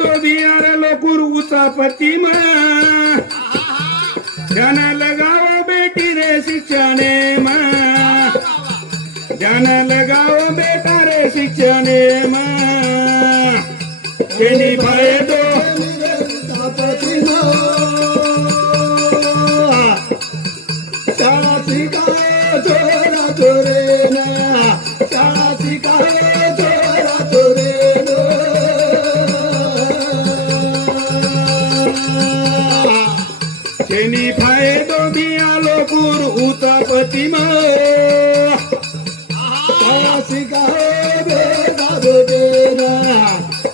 दो दियार लोकुर उचापती ध्यान लगाओ बेटी रे शिक्षणे ध्यान लगाओ बेटा रे शिक्षणे केनी फायदो शाळा शिकाय थोरा थोरे ना शाळा शिकाय थोरा थोरे केनी फायदो दिया लोकुर उचापती शाळा शिकाय बेगा बेना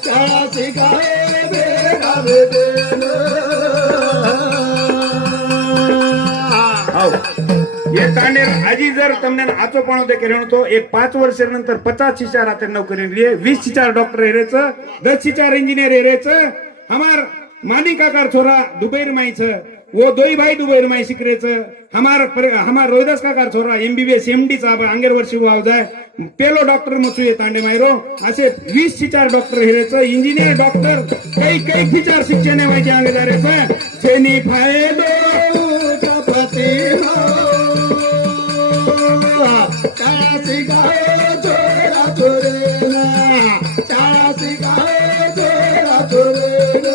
शाळा शिकाय बेगा बेना ये तांडेर आजी जर तमने आचो पण दे करेण तो एक 5 वर्ष नंतर 50 शिचार आते नौकरी लिए 20 शिचार डॉक्टर हेरेच 10 शिचार इंजीनियर हेरेच हमार मानी काकार छोरा दुबईर माईच वो दोई भाई दुबईर माई शिकरेच हमार रोहिदास काकार छोरा एमबीबीएस एमडी चा अंगेर वर्षी वाव जाय पेलो डॉक्टर मचू ये तांडे मायरो असे 20 शिचार डॉक्टर हेरेच इंजीनियर डॉक्टर कई कई शिचार शिक्षण माहिती अंगे जारेच छेनी फायदो चपती शाळा शिकाय थोरा थोरेना शाळा शिकाय थोरा थोरेना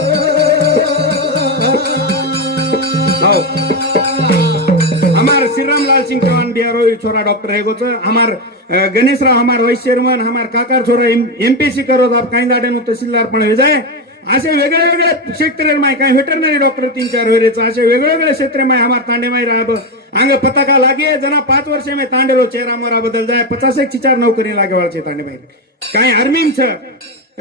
हमार श्रीरामलाल सिंह चौहान बिहारो छोरा डॉक्टर है गोच हमार गणेशराव हमार वाइस चेयरमैन हमार काकार छोरा एमपीएससी करो आप काही दाडे नु तहसीलदार पण हो जाए असे वेगळे वेगळे क्षेत्र माय काही वेटरनरी डॉक्टर 3-4 होरेच असे वेगळे वेगळे क्षेत्र माय हमार तांडे माय राब आंग पता लागे जना 5 वर्ष में तांडेरो चेहरा मोरा बदल जाए 50 एक 4 नौकरी लागे वाले तांडे माय काही आर्मीम छ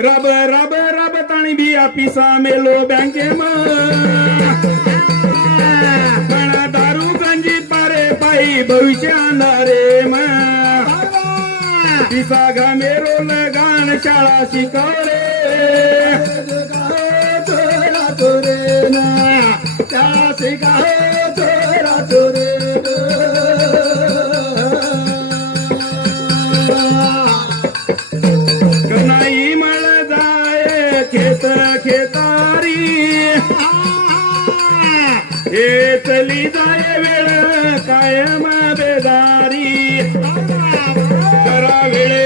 रब रब रब ताणी भी ऑफिसा मेलो बँके कणा दारू गंजी पारे पाई भविष्य अंधारे पिसा गा मेरो लगान शाळा शिकवरे थोरा थोरे ना शाळा शिकाय थोरा थोरे कनाई मळ जाय खेत खेतारी हे चली जाय वेळ कायम बेदारी करा वेळे